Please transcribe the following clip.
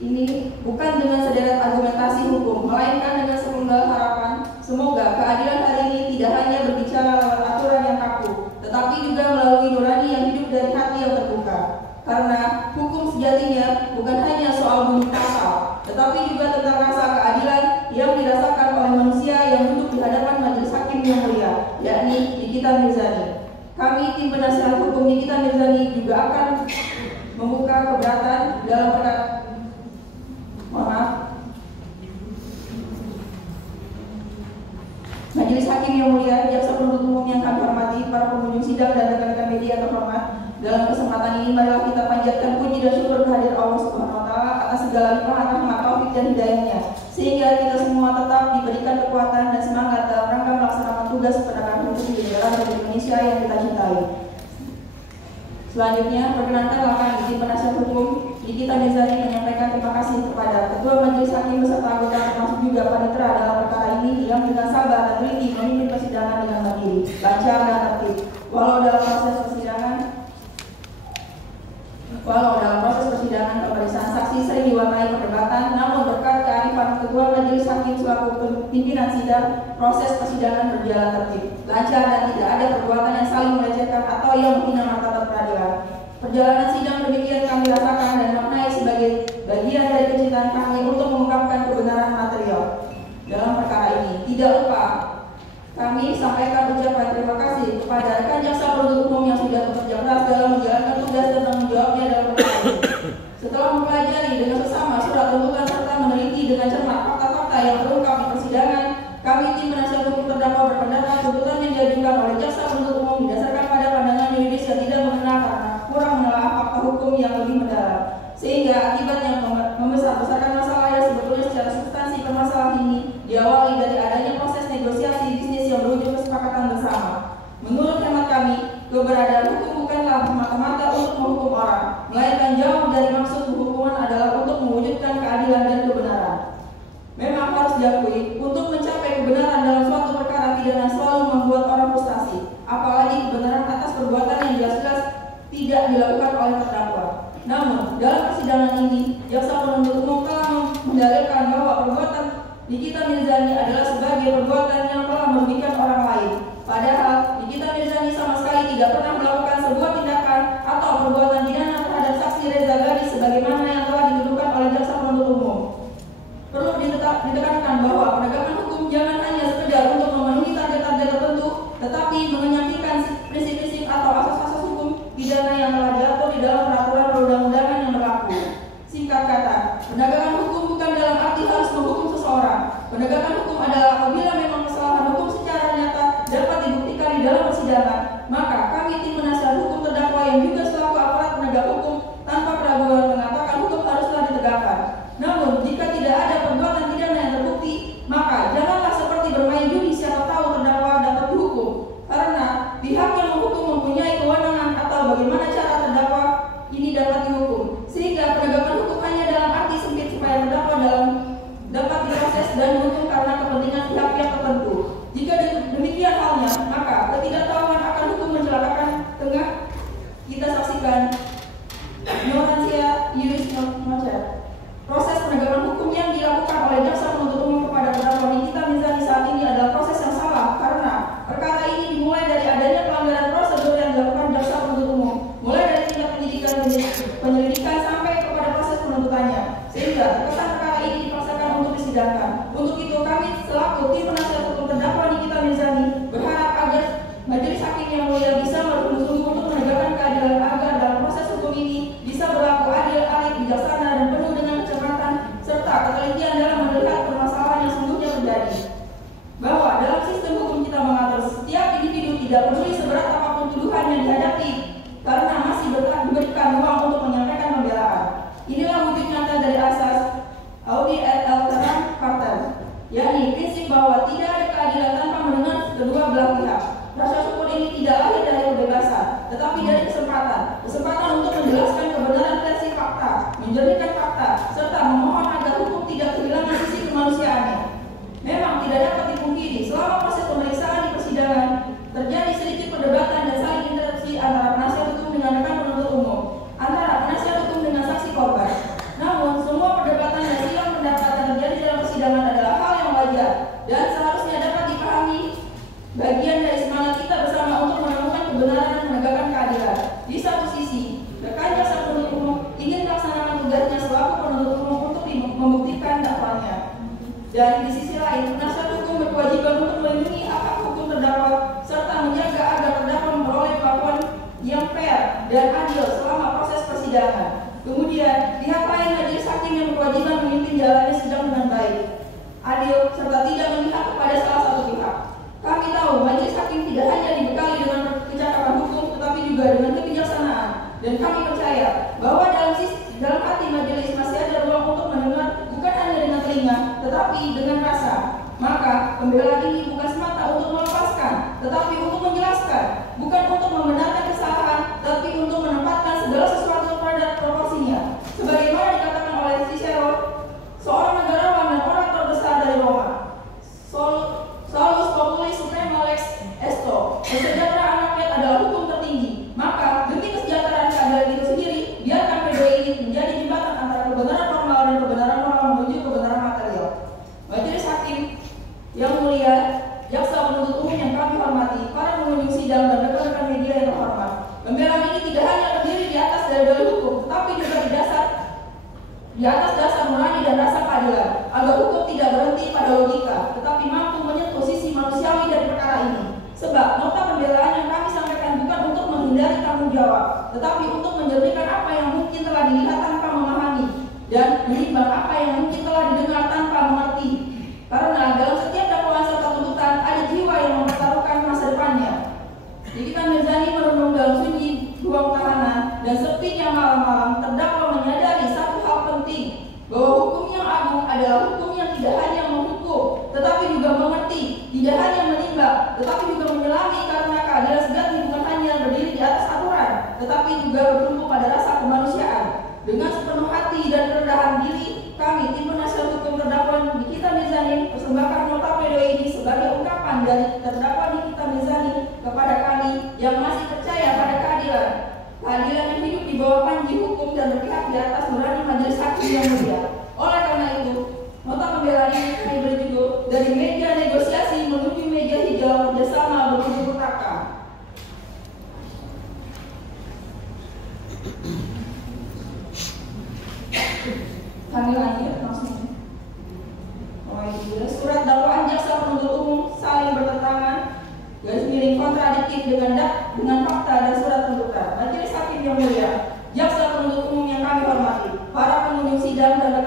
ini bukan dengan sederet argumentasi hukum, melainkan dengan sepenggal harapan. Semoga keadilan hari ini tidak hanya berbicara lewat aturan yang kaku, tetapi juga melalui nurani yang hidup dari hati yang terbuka. Karena hukum sejatinya bukan hanya soal bunyi pasal, tetapi juga tentang rasa keadilan yang dirasakan oleh manusia yang duduk di hadapan majelis hakim yang mulia, yakni Nikita Mirzani. Kami tim penasihat hukum Nikita Mirzani juga akan membuka keberatan dalam perkara. Majelis hakim yang mulia, jaksa penuntut umum yang kami hormati, para pengunjung sidang dan rekan-rekan media terhormat. Dalam kesempatan ini marilah kita panjatkan puji dan syukur kehadirat Allah Subhanahu wa taala atas segala limpahan rahmat, taufik dan hidayahnya, sehingga kita semua tetap diberikan kekuatan dan semangat dalam rangka melaksanakan tugas penegakan hukum di negara Republik Indonesia yang kita cintai. Selanjutnya, perkenankan kami tim penasihat hukum Nikita Mirzani menyampaikan terima kasih kepada Ketua Majelis Hakim beserta anggota termasuk juga panitera dalam perkara ini yang dengan sabar dan teliti memimpin persidangan dengan mandiri, lancar dan tertib. Walau dalam proses persidangan pemeriksaan saksi sering diwarnai perdebatan, namun berkat kearifan Ketua Majelis Hakim selaku pimpinan sidang, proses persidangan berjalan tertib, lancar dan tidak ada perbuatan yang saling melecehkan atau yang menghina martabat peradilan. Perjalanan sidang demikian kami rasakan dan maknai sebagai bagian dari kecintaan kami untuk mengungkapkan kebenaran material dalam perkara ini. Tidak lupa kami sampaikan ucapan terima kasih kepada rekan jaksa penuntut umum yang sudah bekerja keras dalam menjalankan tugas dan tanggung jawabnya dalam perkara ini. Setelah mempelajari dengan sesama surat tuntutan serta meneliti dengan cermat fakta-fakta yang terungkap di persidangan, kami tim penasihat hukum terdakwa berpendapat tuntutan yang diajukan oleh jaksa penuntut umum didasarkan pada pandangan yuridis yang tidak mengenal karena kurang menelaah fakta hukum yang lebih mendalam, sehingga akibatnya membesar-besarkan masalah yang sebetulnya secara substansi permasalahan ini diawali dari adanya proses negosiasi bisnis yang berujung kesepakatan bersama. Menurut hemat kami, keberadaan hukum bukanlah semata-mata untuk menghukum orang, melainkan jauh dari maksud hukuman adalah untuk mewujudkan keadilan dan kebenaran. Memang harus diakui, untuk mencapai kebenaran dalam suatu perkara pidana selalu membuat orang frustasi, apalagi kebenaran atas perbuatan yang jelas-jelas tidak dilakukan oleh terdakwa. Namun, dalam persidangan ini, jaksa penuntut umum telah mendalilkan bahwa perbuatan Nikita Mirzani adalah sebagai perbuatan yang telah merugikan orang lain. Padahal, Nikita Mirzani sama sekali tidak pernah melakukan sebuah tindakan atau perbuatan pidana terhadap saksi Reza Gadis sebagaimana yang telah dituduhkan oleh jaksa penuntut umum. Perlu ditekankan bahwa penegakan hukum jangan hanya sekedar untuk memenuhi target-target tertentu, tetapi mengenyampingkan prinsip-prinsip atau asas-asas hukum pidana yang telah diatur di dalam peraturan perundang-undangan yang berlaku. Singkat kata, penegakan hukum bukan dalam arti harus menghukum seseorang. Penegakan hukum adalah apabila memang kesalahan hukum secara nyata dapat dibuktikan di dalam persidangan, maka kami tim penasihat hukum terdakwa yang juga selaku aparat penegak hukum tanpa keraguan mengatakan hukum haruslah ditegakkan. Namun, jika tidak ada perbuatan pidana yang terbukti, maka janganlah seperti bermain judi siapa tahu terdakwa dapat dihukum. Karena pihak yang menghukum mempunyai kewenangan atau bagaimana cara terdakwa ini dapat dihukum. Sehingga penegakan hukum hanya dalam arti sempit supaya terdakwa dapat diproses dan dihukum karena kepentingan pihak-pihak tertentu. Jika demikian halnya, maka ketidaktahuan akan hukum mencelakakan tengah kita saksikan ignoransia iuris nocer. Proses penegakan hukum yang dilakukan oleh jaksa penuntut umum kepada terdakwa Nikita Mirzani saat ini adalah proses yang salah karena perkara ini dimulai dari adanya pelanggaran prosedur yang dilakukan jaksa penuntut umum, mulai dari tingkat penyelidikan sampai kepada proses penuntutannya, sehingga terkesan perkara ini dipaksakan untuk disidangkan. Untuk itu kami selaku tim penasihat hukum terdakwa Nikita Mirzani berharap agar majelis hakim yang mulia bisa bersungguh-sungguh untuk menegakkan keadilan agar dalam proses hukum ini bisa berlaku adil, arif, bijaksana dan penuh dengan kecermatan serta ketelitian dalam melihat permasalahan yang sesungguhnya terjadi. Bahwa dalam sistem hukum kita mengatur setiap individu tidak peduli seberat apapun tuduhan yang dihadapi karena masih diberikan ruang untuk menyampaikan pembelaan. Inilah wujud nyata dari asas audi et alteram partem, yakni prinsip bahwa tidak ada keadilan tanpa mendengar kedua belah pihak. Rasa syukur ini tidak lahir dari kebebasan, tetapi dari kesempatan untuk menjelaskan kebenaran versi fakta, menjernihkan fakta, serta memohon agar hukum tidak kehilangan sisi kemanusiaannya. Memang tidak dapat dipungkiri selama proses pemeriksaan di persidangan terjadi sedikit perdebatan dan saling interupsi antara penasihat hukum dengan rekan penuntut umum, antara penasihat hukum dengan saksi korban. Namun semua perdebatan Dan di sisi lain, penasihat hukum berkewajiban untuk melindungi hak hukum terdakwa serta menjaga agar terdakwa memperoleh perlakuan yang fair dan adil selama proses persidangan. Kemudian, pihak lain majelis hakim yang berkewajiban memimpin jalannya sidang dengan baik, adil, serta tidak memihak kepada salah satu pihak. Kami tahu majelis hakim tidak hanya dibekali dengan kecakapan hukum, tetapi juga dengan kebijaksanaan. Dan kami percaya bahwa dalam hati majelis masih ada ruang untuk mendengar, bukan hanya dengan telinga, tetapi dengan rasa. Maka pembelaan ini bukan semata untuk melepaskan, tetapi untuk menjelaskan, bukan untuk membenarkan kesalahan, tapi untuk menempatkan segala sesuatu pada proporsinya. Sebagaimana dikatakan oleh Cicero, seorang negarawan dan orang terbesar dari Roma, Solus Populi Suprema Lex Esto, kesejahteraan rakyat adalah hukum tertinggi. Maka demi kesejahteraan keadilan itu sendiri, biarkan pledoi ini menjadi jembatan antara kebenaran formal dan kebenaran moral menuju kebenaran material. Majelis hakim yang mulia, jaksa penuntut umum yang kami hormati, para pengunjung sidang dan rekan-rekan media yang terhormat, pembelaan ini tidak hanya terdiri di atas dalil-dalil hukum, tetapi juga di atas dasar nurani dan rasa keadilan, agar hukum tidak berhenti pada logika, tetapi mampu menyentuh sisi manusiawi dari perkara ini. Sebab nota pembelaan yang kami sampaikan bukan untuk menghindari tanggung jawab, tetapi untuk menjernihkan apa yang mungkin telah dilihat tanpa memahami, dan menimbang apa yang mungkin telah didengar tanpa mengerti. Karena dalam setiap dakwaan serta tuntutan ada jiwa yang mempertaruhkan masa depannya. Nikita Mirzani merenung dalam sunyi ruang tahanan dan sepinya malam-malam, terdakwa menyadari satu hal penting, bahwa hukum yang agung adalah hukum yang tidak hanya menghukum, tetapi juga mengerti, tidak hanya menimbang, tetapi juga menyelami, karena keadilan sejati bukan hanya berdiri di atas aturan, tetapi juga bertumbuh pada rasa kemanusiaan. Dengan sepenuh hati dan kerendahan diri, kami tim penasihat hukum terdakwa Nikita Mirzani persembahkan nota pledoi ini sebagai ungkapan dari terdakwa Nikita Mirzani kepada kami yang masih percaya pada keadilan. Keadilan yang hidup di bawah panji hukum dan berpihak di atas nurani majelis hakim yang mulia. Oleh karena itu, nota pembelaan ini kami beri judul dari meja negosiasi menuju meja hijau bersama menuju petaka. Kami lanjut maksudnya. Surat dakwaan jaksa penuntut umum saling bertentangan, garis miring kontradiktif dengan fakta dan surat tuntutan. Majelis hakim yang mulia, jaksa penuntut umum yang kami hormati, para pengunjung sidang dan